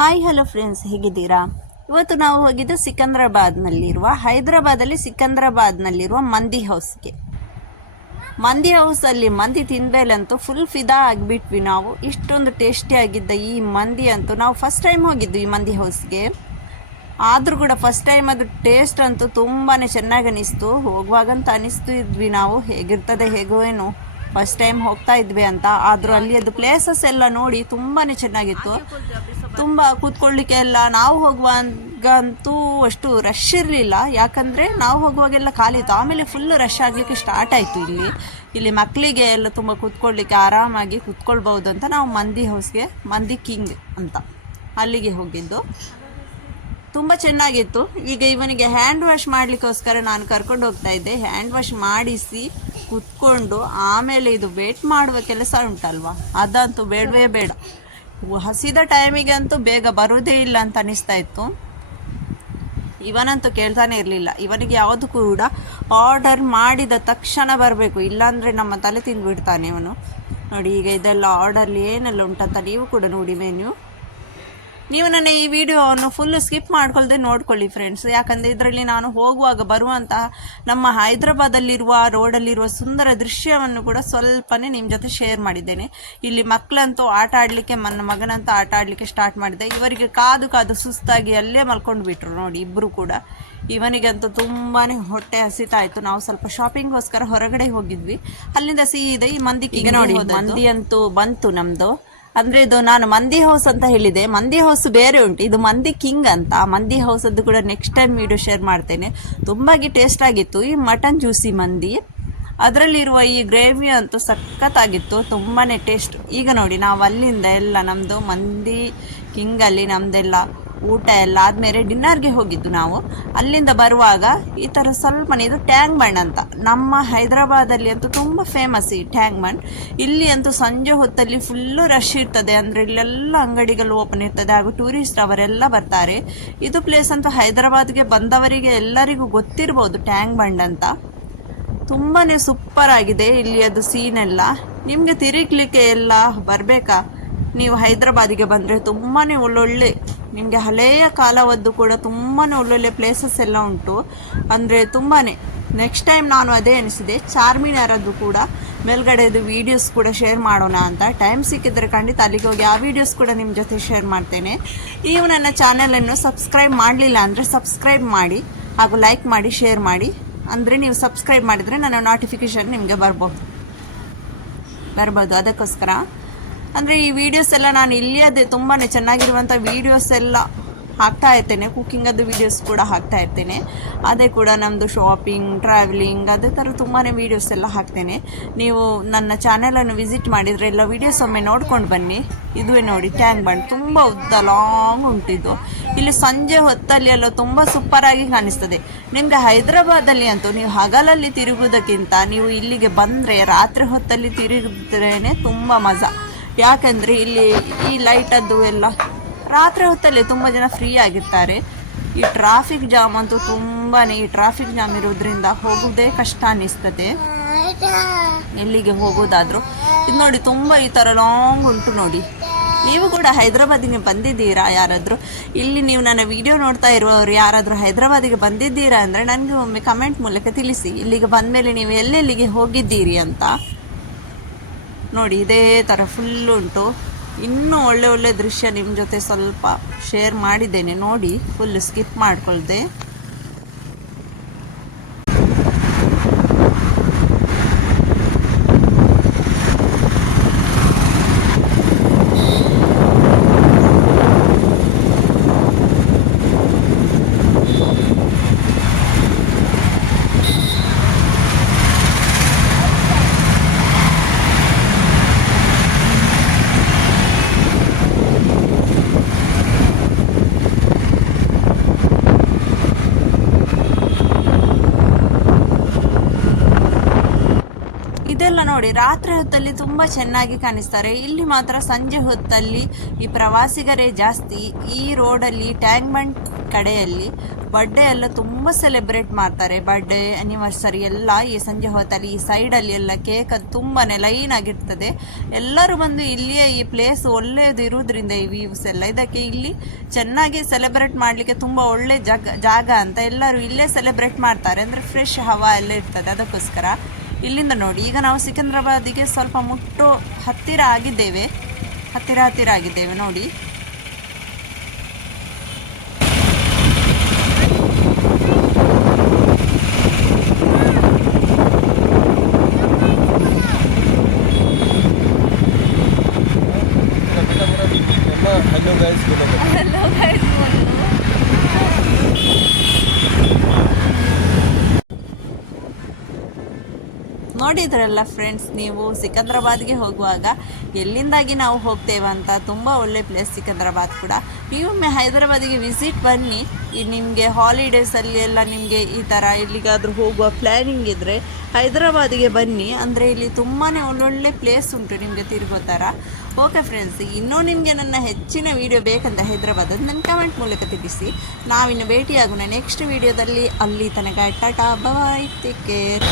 Hi hello friends, ಹೇಗಿದ್ದೀರಾ? ಇವತ್ತು ನಾವು ಹೋಗಿದ್ದು ಹೈದರಾಬಾದ್ನಲ್ಲಿರುವ ಮಂದಿ ಹೌಸ್ಗೆ. ಮಂದಿ ಹೌಸಲ್ಲಿ ಮಂದಿ ತಿಂದಮೇಲಂತೂ ಫುಲ್ ಫಿದಾ ಆಗಿಬಿಟ್ವಿ ನಾವು. ಇಷ್ಟೊಂದು ಟೇಸ್ಟಿಯಾಗಿದ್ದ ಈ ಮಂದಿ ಅಂತೂ ನಾವು ಫಸ್ಟ್ ಟೈಮ್ ಹೋಗಿದ್ದು ಈ ಮಂದಿ ಹೌಸ್ಗೆ. ಆದರೂ ಕೂಡ ಫಸ್ಟ್ ಟೈಮ್ ಅದು ಟೇಸ್ಟ್ ಅಂತೂ ತುಂಬಾ ಚೆನ್ನಾಗಿ ಅನಿಸ್ತು. ಹೋಗುವಾಗಂತ ಅನಿಸ್ತು ಇದ್ವಿ ನಾವು, ಹೇಗಿರ್ತದೆ ಹೇಗೋ ಏನು, ಫಸ್ಟ್ ಟೈಮ್ ಹೋಗ್ತಾ ಇದ್ವಿ ಅಂತ. ಆದರೂ ಅಲ್ಲಿ ಅದು ಪ್ಲೇಸಸ್ ಎಲ್ಲ ನೋಡಿ ತುಂಬಾ ಚೆನ್ನಾಗಿತ್ತು. ತುಂಬ ಕೂತ್ಕೊಳ್ಳಿಕ್ಕೆ ಎಲ್ಲ, ನಾವು ಹೋಗುವಾಗಂತೂ ಅಷ್ಟು ರಶ್ ಇರಲಿಲ್ಲ, ಯಾಕಂದರೆ ನಾವು ಹೋಗುವಾಗೆಲ್ಲ ಖಾಲಿ ಇತ್ತು. ಆಮೇಲೆ ಫುಲ್ಲು ರಶ್ ಆಗಲಿಕ್ಕೆ ಸ್ಟಾರ್ಟ್ ಆಯಿತು. ಇಲ್ಲಿ ಮಕ್ಕಳಿಗೆ ಎಲ್ಲ ತುಂಬ ಕೂತ್ಕೊಳ್ಳಿಕ್ಕೆ ಆರಾಮಾಗಿ ಕೂತ್ಕೊಳ್ಬೋದು ಅಂತ ನಾವು ಮಂದಿ ಹೌಸ್ಗೆ, ಮಂದಿ ಕಿಂಗ್ ಅಂತ ಅಲ್ಲಿಗೆ ಹೋಗಿದ್ದು. ತುಂಬ ಚೆನ್ನಾಗಿತ್ತು. ಈಗ ಇವನಿಗೆ ಹ್ಯಾಂಡ್ ವಾಶ್ ಮಾಡಲಿಕ್ಕೋಸ್ಕರ ನಾನು ಕರ್ಕೊಂಡು ಹೋಗ್ತಾ ಇದ್ದೆ. ಹ್ಯಾಂಡ್ ವಾಶ್ ಮಾಡಿಸಿ ಕೂತ್ಕೊಂಡು ಆಮೇಲೆ ಇದು ವೇಟ್ ಮಾಡುವ ಕೆಲಸ ಉಂಟಲ್ವ, ಅದಂತೂ ಬೇಡವೇ ಬೇಡ. ಹಸಿದ ಟೈಮಿಗೆ ಅಂತೂ ಬೇಗ ಬರೋದೇ ಇಲ್ಲ ಅಂತ ಅನಿಸ್ತಾ ಇತ್ತು. ಇವನಂತೂ ಕೇಳ್ತಾನೆ ಇರಲಿಲ್ಲ. ಇವನಿಗೆ ಯಾವುದು ಕೂಡ ಆರ್ಡರ್ ಮಾಡಿದ ತಕ್ಷಣ ಬರಬೇಕು, ಇಲ್ಲಾಂದರೆ ನಮ್ಮ ತಲೆ ತಿಂದುಬಿಡ್ತಾನೆ ಇವನು. ನೋಡಿ, ಈಗ ಇದೆಲ್ಲ ಆರ್ಡರ್ಲಿ ಏನೆಲ್ಲ ಉಂಟಂತ ನೀವು ಕೂಡ ನೋಡಿ ಮೆನ್ಯೂ. ನೀವು ನನ್ನ ಈ ವಿಡಿಯೋವನ್ನು ಫುಲ್ಲು ಸ್ಕಿಪ್ ಮಾಡ್ಕೊಳ್ದೆ ನೋಡ್ಕೊಳ್ಳಿ ಫ್ರೆಂಡ್ಸ್, ಯಾಕಂದರೆ ಇದರಲ್ಲಿ ನಾನು ಹೋಗುವಾಗ ಬರುವಂತಹ ನಮ್ಮ ಹೈದರಾಬಾದಲ್ಲಿರುವ ರೋಡಲ್ಲಿರುವ ಸುಂದರ ದೃಶ್ಯವನ್ನು ಕೂಡ ಸ್ವಲ್ಪನೇ ನಿಮ್ಮ ಜೊತೆ ಶೇರ್ ಮಾಡಿದ್ದೇನೆ. ಇಲ್ಲಿ ಮಕ್ಕಳಂತೂ ಆಟ ಆಡಲಿಕ್ಕೆ, ನನ್ನ ಮಗನಂತೂ ಆಟ ಆಡಲಿಕ್ಕೆ ಸ್ಟಾರ್ಟ್ ಮಾಡಿದೆ. ಇವರಿಗೆ ಕಾದು ಸುಸ್ತಾಗಿ ಅಲ್ಲೇ ಮಲ್ಕೊಂಡು ಬಿಟ್ರು ನೋಡಿ ಇಬ್ಬರು ಕೂಡ. ಇವನಿಗಂತೂ ತುಂಬಾ ಹೊಟ್ಟೆ ಹಸಿತಾ ಇತ್ತು. ನಾವು ಸ್ವಲ್ಪ ಶಾಪಿಂಗ್ಗೋಸ್ಕರ ಹೊರಗಡೆ ಹೋಗಿದ್ವಿ. ಅಲ್ಲಿಂದ ಸೀದಾ ಈ ಮಂದಿಗೆ ನೋಡಿ, ಮಂದಿ ಅಂತೂ ಬಂತು ನಮ್ಮದು. ಅಂದರೆ ಇದು ನಾನು ಮಂದಿ ಹೌಸ್ ಅಂತ ಹೇಳಿದೆ, ಮಂದಿ ಹೌಸ್ ಬೇರೆ ಉಂಟು, ಇದು ಮಂದಿ ಕಿಂಗ್ ಅಂತ. ಮಂದಿ ಹೌಸದ್ದು ಕೂಡ ನೆಕ್ಸ್ಟ್ ಟೈಮ್ ವಿಡಿಯೋ ಶೇರ್ ಮಾಡ್ತೇನೆ. ತುಂಬಾ ಟೇಸ್ಟ್ ಆಗಿತ್ತು ಈ ಮಟನ್ ಜ್ಯೂಸಿ ಮಂದಿ. ಅದರಲ್ಲಿರುವ ಈ ಗ್ರೇವಿ ಅಂತೂ ಸಖತ್ತಾಗಿತ್ತು, ತುಂಬಾ ಟೇಸ್ಟ್. ಈಗ ನೋಡಿ, ನಾವು ಅಲ್ಲಿಂದ ಎಲ್ಲ ನಮ್ಮದು ಮಂದಿ ಕಿಂಗಲ್ಲಿ ನಮ್ಮದೆಲ್ಲ ಊಟ ಎಲ್ಲ ಆದಮೇಲೆ ಡಿನ್ನರ್ಗೆ ಹೋಗಿದ್ದು ನಾವು. ಅಲ್ಲಿಂದ ಬರುವಾಗ ಈ ಥರ ಸ್ವಲ್ಪ, ಇದು ಟ್ಯಾಂಗ್ ಬಂಡ್ ಅಂತ, ನಮ್ಮ ಹೈದರಾಬಾದಲ್ಲಿ ಅಂತೂ ತುಂಬ ಫೇಮಸ್ ಈ ಟ್ಯಾಂಗ್ ಬಂಡ್. ಇಲ್ಲಿ ಅಂತೂ ಸಂಜೆ ಹೊತ್ತಲ್ಲಿ ಫುಲ್ಲು ರಶ್ ಇರ್ತದೆ, ಅಂದರೆ ಇಲ್ಲೆಲ್ಲ ಅಂಗಡಿಗಳು ಓಪನ್ ಇರ್ತದೆ, ಹಾಗೂ ಟೂರಿಸ್ಟ್ ಅವರೆಲ್ಲ ಬರ್ತಾರೆ. ಇದು ಪ್ಲೇಸ್ ಅಂತೂ ಹೈದರಾಬಾದ್ಗೆ ಬಂದವರಿಗೆ ಎಲ್ಲರಿಗೂ ಗೊತ್ತಿರ್ಬೋದು, ಟ್ಯಾಂಗ್ ಬಂಡ್ ಅಂತ. ತುಂಬಾ ಸೂಪರ್ ಆಗಿದೆ ಇಲ್ಲಿ ಅದು ಸೀನೆಲ್ಲ. ನಿಮಗೆ ತಿರುಗಲಿಕ್ಕೆ ಎಲ್ಲ ಬರಬೇಕಾ, ನೀವು ಹೈದರಾಬಾದಿಗೆ ಬಂದರೆ ತುಂಬಾ ಒಳ್ಳೊಳ್ಳೆ, ನಿಮಗೆ ಹಳೆಯ ಕಾಲವದ್ದು ಕೂಡ ತುಂಬಾ ಒಳ್ಳೊಳ್ಳೆ ಪ್ಲೇಸಸ್ ಎಲ್ಲ ಉಂಟು. ಅಂದರೆ ತುಂಬಾ, ನೆಕ್ಸ್ಟ್ ಟೈಮ್ ನಾನು ಅದೇ ಅನಿಸಿದೆ, ಚಾರ್ಮಿನಾರದ್ದು ಕೂಡ ಮೇಲ್ಗಡೆದು ವೀಡಿಯೋಸ್ ಕೂಡ ಶೇರ್ ಮಾಡೋಣ ಅಂತ. ಟೈಮ್ ಸಿಕ್ಕಿದ್ರೆ ಖಂಡಿತ ಅಲ್ಲಿಗೆ ಹೋಗಿ ಆ ವೀಡಿಯೋಸ್ ಕೂಡ ನಿಮ್ಮ ಜೊತೆ ಶೇರ್ ಮಾಡ್ತೇನೆ. ನೀವು ನನ್ನ ಚಾನಲನ್ನು ಸಬ್ಸ್ಕ್ರೈಬ್ ಮಾಡಲಿಲ್ಲ ಅಂದರೆ ಸಬ್ಸ್ಕ್ರೈಬ್ ಮಾಡಿ, ಹಾಗೂ ಲೈಕ್ ಮಾಡಿ, ಶೇರ್ ಮಾಡಿ. ಅಂದರೆ ನೀವು ಸಬ್ಸ್ಕ್ರೈಬ್ ಮಾಡಿದರೆ ನನ್ನ ನೋಟಿಫಿಕೇಷನ್ ನಿಮಗೆ ಬರ್ಬೋದು. ಅದಕ್ಕೋಸ್ಕರ ಅಂದರೆ ಈ ವಿಡಿಯೋಸ್ ಎಲ್ಲ ನಾನು ಇಲ್ಲಿ ಅದೇ ತುಂಬಾ ಚೆನ್ನಾಗಿರುವಂಥ ವೀಡಿಯೋಸ್ ಎಲ್ಲ ಹಾಕ್ತಾ ಇರ್ತೇನೆ. ಕುಕ್ಕಿಂಗದ್ದು ವೀಡಿಯೋಸ್ ಕೂಡ ಹಾಕ್ತಾ ಇರ್ತೇನೆ. ಅದೇ ಕೂಡ ನಮ್ಮದು ಶಾಪಿಂಗ್, ಟ್ರಾವೆಲಿಂಗ್, ಅದೇ ಥರ ತುಂಬಾ ವೀಡಿಯೋಸ್ ಎಲ್ಲ ಹಾಕ್ತೇನೆ. ನೀವು ನನ್ನ ಚಾನಲನ್ನು ವಿಸಿಟ್ ಮಾಡಿದರೆ ಎಲ್ಲ ವೀಡಿಯೋಸ್ ಒಮ್ಮೆ ನೋಡ್ಕೊಂಡು ಬನ್ನಿ. ಇದುವೇ ನೋಡಿ ಟ್ಯಾಂಗ್ ಬಂಡ್, ತುಂಬ ಉದ್ದ ಲಾಂಗ್ ಉಂಟಿದ್ದು. ಇಲ್ಲಿ ಸಂಜೆ ಹೊತ್ತಲ್ಲಿ ಎಲ್ಲ ತುಂಬ ಸೂಪರಾಗಿ ಕಾಣಿಸ್ತದೆ. ನಿಮಗೆ ಹೈದರಾಬಾದಲ್ಲಿ ಅಂತೂ ನೀವು ಹಗಲಲ್ಲಿ ತಿರುಗುವುದಕ್ಕಿಂತ ನೀವು ಇಲ್ಲಿಗೆ ಬಂದರೆ ರಾತ್ರಿ ಹೊತ್ತಲ್ಲಿ ತಿರುಗಿದ್ರೇ ತುಂಬ ಮಜಾ. ಯಾಕಂದರೆ ಇಲ್ಲಿ ಈ ಲೈಟದ್ದು ಎಲ್ಲ ರಾತ್ರಿ ಹೊತ್ತಲ್ಲಿ ತುಂಬ ಜನ ಫ್ರೀ ಆಗಿರ್ತಾರೆ. ಈ ಟ್ರಾಫಿಕ್ ಜಾಮ್ ಅಂತೂ ತುಂಬಾ, ಈ ಟ್ರಾಫಿಕ್ ಜಾಮ್ ಇರೋದ್ರಿಂದ ಹೋಗೋದೇ ಕಷ್ಟ ಅನ್ನಿಸ್ತದೆ ಎಲ್ಲಿಗೆ ಹೋಗೋದಾದರೂ. ಇದು ನೋಡಿ, ತುಂಬ ಈ ಥರ ಲಾಂಗ್ ಉಂಟು ನೋಡಿ. ನೀವು ಕೂಡ ಹೈದರಾಬಾದಿಗೆ ಬಂದಿದ್ದೀರಾ ಯಾರಾದರೂ? ಇಲ್ಲಿ ನೀವು ನನ್ನ ವಿಡಿಯೋ ನೋಡ್ತಾ ಇರುವವರು ಯಾರಾದರೂ ಹೈದರಾಬಾದಿಗೆ ಬಂದಿದ್ದೀರಾ ಅಂದರೆ ನನಗೆ ಒಮ್ಮೆ ಕಮೆಂಟ್ ಮೂಲಕ ತಿಳಿಸಿ. ಇಲ್ಲಿಗೆ ಬಂದಮೇಲೆ ನೀವು ಎಲ್ಲೆಲ್ಲಿಗೆ ಹೋಗಿದ್ದೀರಿ ಅಂತ. ನೋಡಿ, ಇದೇ ಥರ ಫುಲ್ ಉಂಟು. ಇನ್ನೂ ಒಳ್ಳೆ ದೃಶ್ಯ ನಿಮ್ಮ ಜೊತೆ ಸ್ವಲ್ಪ ಶೇರ್ ಮಾಡಿದ್ದೇನೆ ನೋಡಿ, ಫುಲ್ ಸ್ಕಿಪ್ ಮಾಡ್ಕೊಳ್ದೆ. ನೋಡಿ ರಾತ್ರಿ ಹೊತ್ತಲ್ಲಿ ತುಂಬ ಚೆನ್ನಾಗಿ ಕಾಣಿಸ್ತಾರೆ. ಇಲ್ಲಿ ಮಾತ್ರ ಸಂಜೆ ಹೊತ್ತಲ್ಲಿ ಈ ಪ್ರವಾಸಿಗರೇ ಜಾಸ್ತಿ. ಈ ರೋಡಲ್ಲಿ ಟ್ಯಾಂಕ್ ಬಂಡ್ ಕಡೆಯಲ್ಲಿ ಬರ್ಡೇ ಎಲ್ಲ ತುಂಬ ಸೆಲೆಬ್ರೇಟ್ ಮಾಡ್ತಾರೆ. ಬರ್ಡೇ ಆ್ಯನಿವರ್ಸರಿ ಎಲ್ಲ ಈ ಸಂಜೆ ಹೊತ್ತಲ್ಲಿ ಈ ಸೈಡಲ್ಲಿ ಎಲ್ಲ ಕೇಕ್ ಅದು ತುಂಬಾ ಲೈನ್ ಆಗಿರ್ತದೆ. ಎಲ್ಲರೂ ಬಂದು ಇಲ್ಲಿಯೇ ಈ ಪ್ಲೇಸ್ ಒಳ್ಳೆಯದು ಇರೋದ್ರಿಂದ ಈ ವ್ಯೂಸ್ ಎಲ್ಲ ಇದಕ್ಕೆ ಇಲ್ಲಿ ಚೆನ್ನಾಗಿ ಸೆಲೆಬ್ರೇಟ್ ಮಾಡಲಿಕ್ಕೆ ತುಂಬ ಒಳ್ಳೆ ಜಾಗ ಅಂತ ಎಲ್ಲರೂ ಇಲ್ಲೇ ಸೆಲೆಬ್ರೇಟ್ ಮಾಡ್ತಾರೆ. ಅಂದರೆ ಫ್ರೆಶ್ ಹವಾ ಎಲ್ಲ ಇರ್ತದೆ, ಅದಕ್ಕೋಸ್ಕರ ಇಲ್ಲಿಂದ ನೋಡಿ. ಈಗ ನಾವು ಸಿಕಂದ್ರಾಬಾದಿಗೆ ಸ್ವಲ್ಪ ಹತ್ತಿರ ಆಗಿದ್ದೇವೆ ನೋಡಿ. ನೋಡಿದ್ರಲ್ಲ ಫ್ರೆಂಡ್ಸ್, ನೀವು ಸಿಕಂದ್ರಾಬಾದ್ಗೆ ಹೋಗುವಾಗ ಎಲ್ಲಿಂದಾಗಿ ನಾವು ಹೋಗ್ತೇವೆ ಅಂತ. ತುಂಬ ಒಳ್ಳೆ ಪ್ಲೇಸ್ ಸಿಕಂದ್ರಾಬಾದ್ ಕೂಡ. ನೀವೊಮ್ಮೆ ಹೈದರಾಬಾದಿಗೆ ವಿಸಿಟ್ ಬನ್ನಿ. ಈ ನಿಮಗೆ ಹಾಲಿಡೇಸಲ್ಲಿ ಎಲ್ಲ ನಿಮಗೆ ಈ ಥರ ಎಲ್ಲಿಗಾದರೂ ಹೋಗುವ ಪ್ಲ್ಯಾನಿಂಗ್ ಇದ್ದರೆ ಹೈದರಾಬಾದಿಗೆ ಬನ್ನಿ. ಅಂದರೆ ಇಲ್ಲಿ ತುಂಬಾ ಒಳ್ಳೊಳ್ಳೆ ಪ್ಲೇಸ್ ಉಂಟು ನಿಮಗೆ ತಿರುಗೋ ಥರ. ಓಕೆ ಫ್ರೆಂಡ್ಸ್, ಇನ್ನೂ ನಿಮಗೆ ನನ್ನ ಹೆಚ್ಚಿನ ವೀಡಿಯೋ ಬೇಕಂತ ಹೈದರಾಬಾದ್ ನನ್ನ ಕಮೆಂಟ್ ಮೂಲಕ ತಿಳಿಸಿ. ನಾವಿನ್ನು ಭೇಟಿಯಾಗೋಣ ನೆಕ್ಸ್ಟ್ ವೀಡಿಯೋದಲ್ಲಿ. ಅಲ್ಲಿ ತನಕ ಟಾಟಾ ಬಾಯ್, ಟೇಕ್ ಕೇರ್.